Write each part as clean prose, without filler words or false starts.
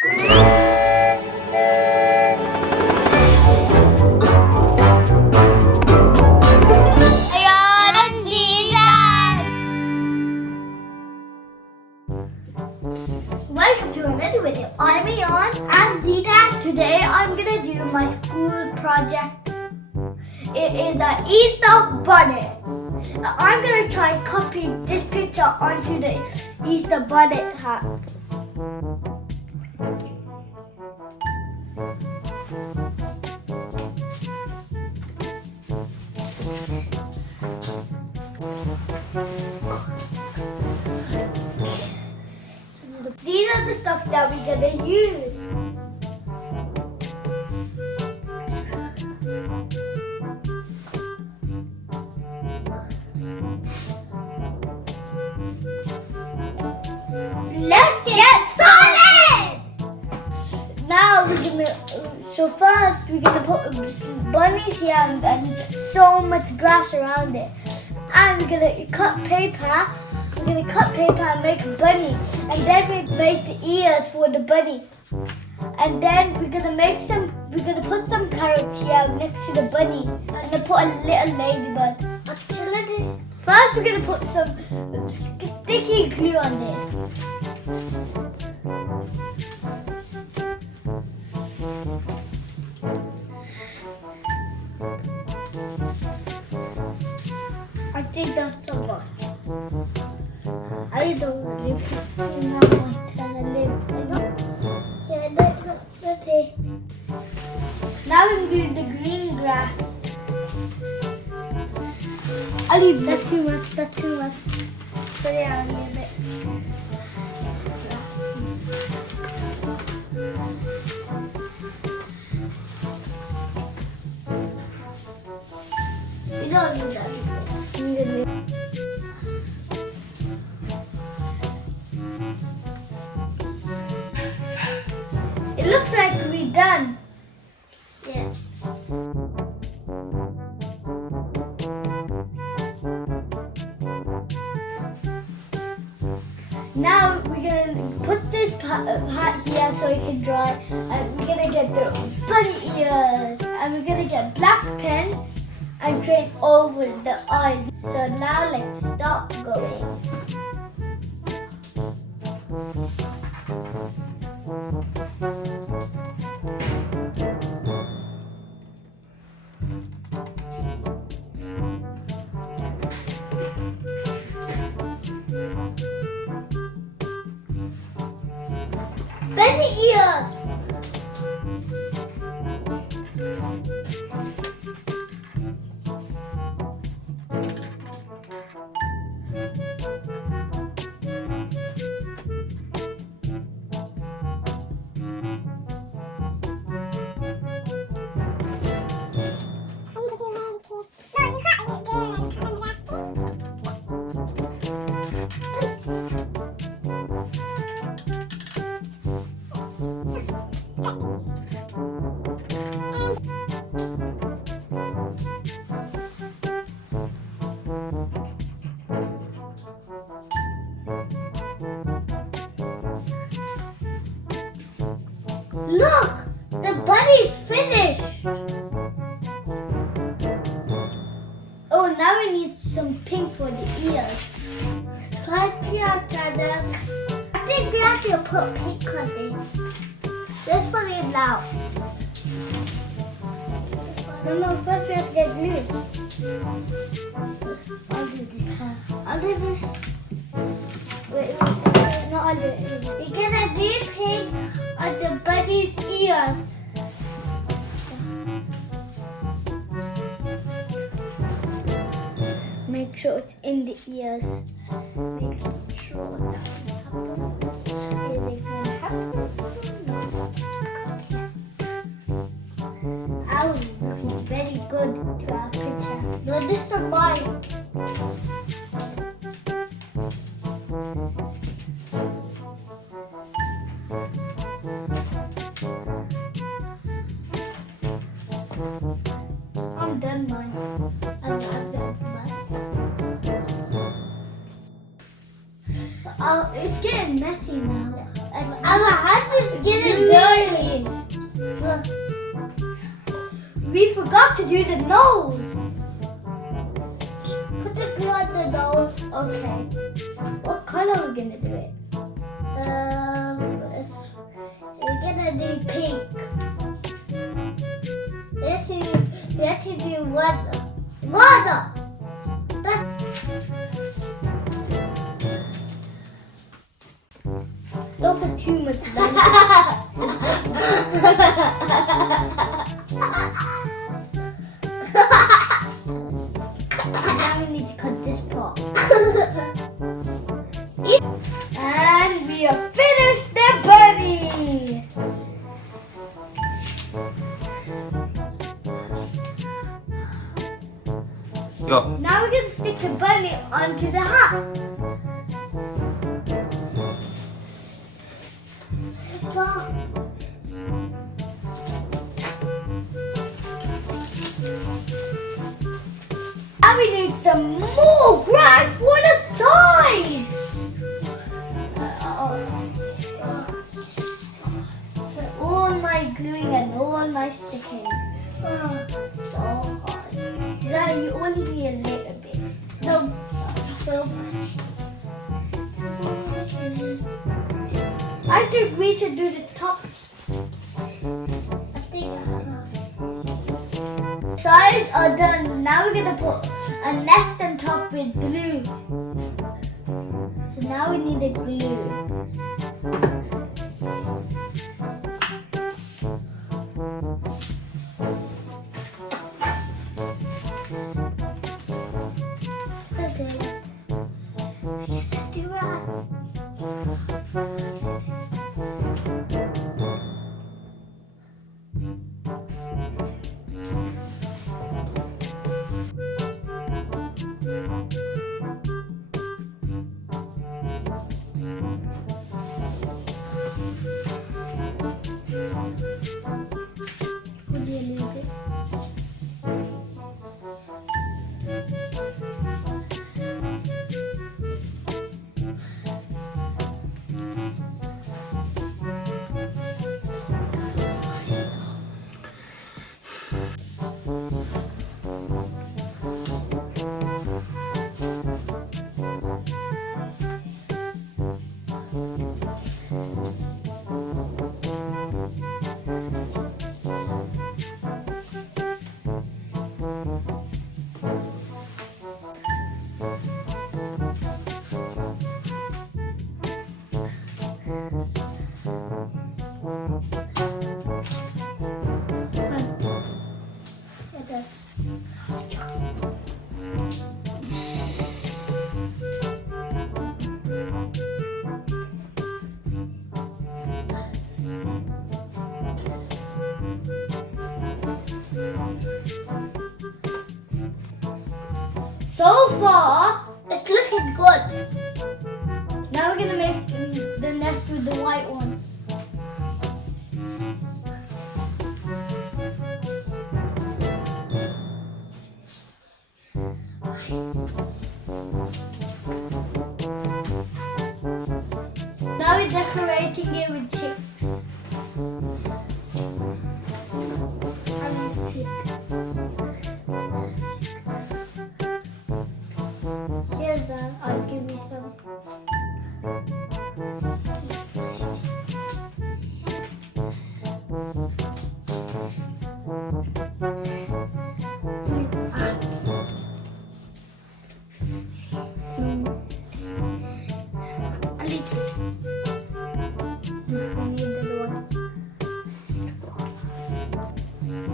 Ayaan and Zidan! Welcome to another video. I'm Ayaan and Zidan. Today I'm gonna do my school project. It is an Easter bonnet. I'm gonna try copy this picture onto the Easter bonnet hat. These are the stuff that we're gonna use. Let's get started! Now we're gonna, so first we're gonna put bunnies here and so much grass around it. And we're gonna cut paper. We're gonna cut paper and make a bunny. And then we make the ears for the bunny. And then we're gonna put some carrots here next to the bunny. And then put a little ladybird. First we're gonna put some sticky glue on it. I think that's so much. I don't live in my turn to live. Yeah, that's it. Now we're going to do the green grass. I'll leave that too much, Put it on a little bit. You don't need that. It looks like we're done. Yeah. Now we're gonna put this hat here so it can dry, and we're gonna get the bunny ears, and we're gonna get black pen and trace over the eye. So now let's start going. Bunny ears! Look! The bunny's finished! Oh, now we need some pink for the ears. I think we have to put pink on it. Let's put it now. No, first we have to get glue. I'll do this. Wait, no, I'll do it. We're gonna do pink on the bunny's ears. Make sure it's in the ears. Make sure that is it going to happen? No. I was looking very good to our picture. No, this is mine. I'm done mine. I'm done mine. It's getting messy now. And our house is getting we forgot to do the nose. Put the glue on the nose. Okay. What color are we gonna do it? We're gonna do pink. We have to do water. Water! Don't put too much then. Now we need to cut this part. And we have finished the bunny! Ja. Now we're going to stick the bunny onto the hat. So, now we need some more grass for the sides. All my gluing and all my sticking. Oh, so hard. Now you only need a little bit. No, so much. I think we should do the top. Sides are done. Now we're gonna put a nest on top with glue. So now we need the glue. So far, it's looking good. Now we're gonna make the nest with the white one. Now we're decorating it with chicks. Here's that. I'll give you some.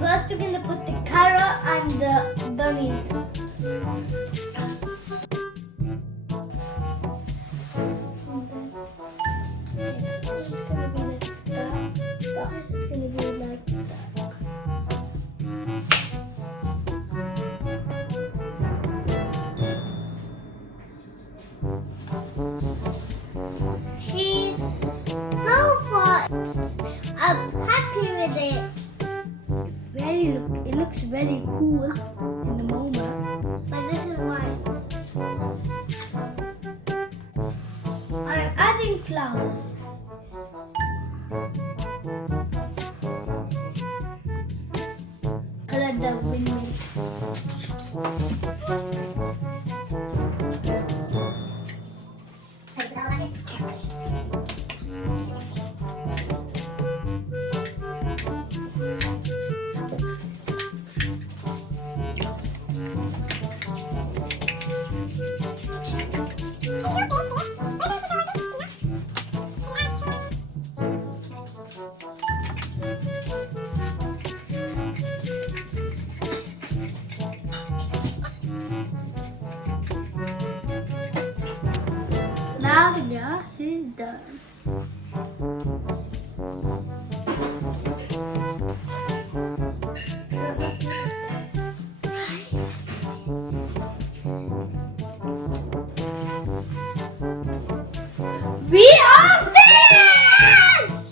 First, we're gonna put the carrot and the bunnies. This is gonna be like that. Cheese. So far, I'm happy with it. It looks very cool in the moment. But this is why I'm adding flowers. Color Now the grass is done. We are finished!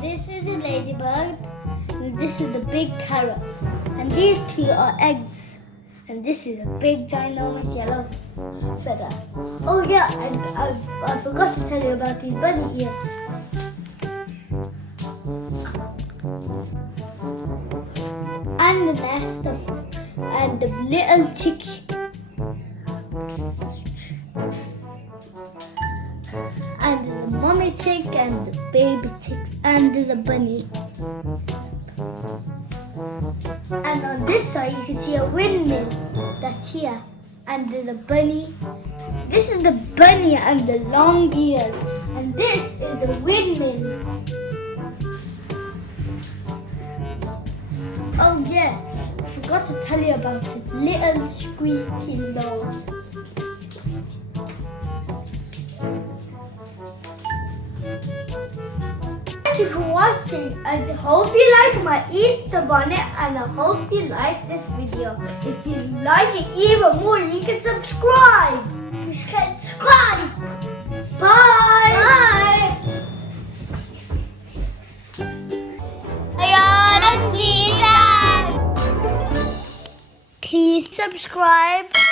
This is a ladybug, and this is the big carrot, and these two are eggs, and this is a big ginormous yellow feather. Oh yeah, and I forgot to tell you about these bunny ears. And the nest and the little chicky. And the mommy chick and the baby chicks and the bunny. And on this side you can see a windmill that's here. And the bunny. This is the bunny and the long ears. And this is the windmill. Oh yeah, I forgot to tell you about the little squeaky nose. Thank you for watching. I hope you like my Easter bonnet and I hope you like this video. If you like it even more, you can subscribe. Subscribe. Bye. Bye. Ayaan and Zidan. Please subscribe.